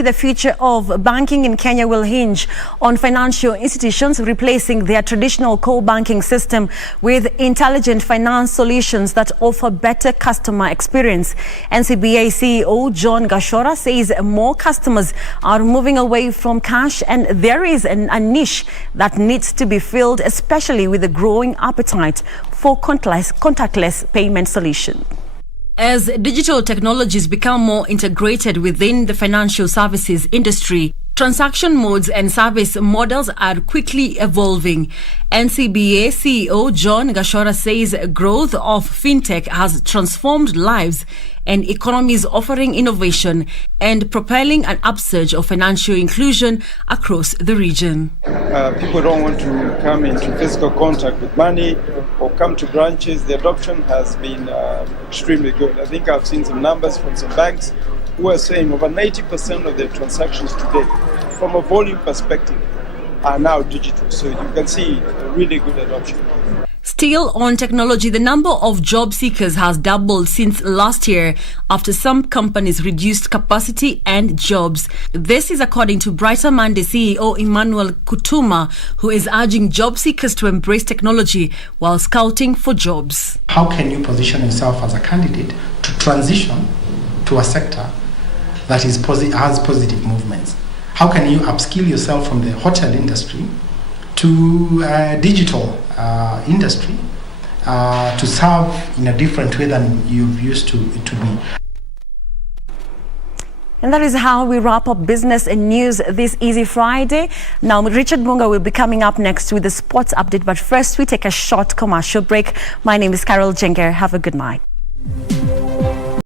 The future of banking in Kenya will hinge on financial institutions replacing their traditional core banking system with intelligent finance solutions that offer better customer experience. NCBA CEO John Gachora says more customers are moving away from cash and there is a niche that needs to be filled, especially with the growing appetite for contactless payment solutions. As digital technologies become more integrated within the financial services industry, transaction modes and service models are quickly evolving. NCBA CEO John Gachora says growth of fintech has transformed lives and economies, offering innovation and propelling an upsurge of financial inclusion across the region. People don't want to come into physical contact with money or come to branches. The adoption has been extremely good. I think I've seen some numbers from some banks who are saying over 90% of their transactions today, from a volume perspective, are now digital. So you can see a really good adoption. Still on technology, the number of job seekers has doubled since last year after some companies reduced capacity and jobs. This is according to Brighter Monday CEO Emmanuel Kutuma, who is urging job seekers to embrace technology while scouting for jobs. How can you position yourself as a candidate to transition to a sector that has positive movements? How can you upskill yourself from the hotel industry to digital industry to serve in a different way than you've used to be. And that is how we wrap up business and news this Easy Friday. Now, Richard Munga will be coming up next with the sports update. But first, we take a short commercial break. My name is Carol Jenger. Have a good night.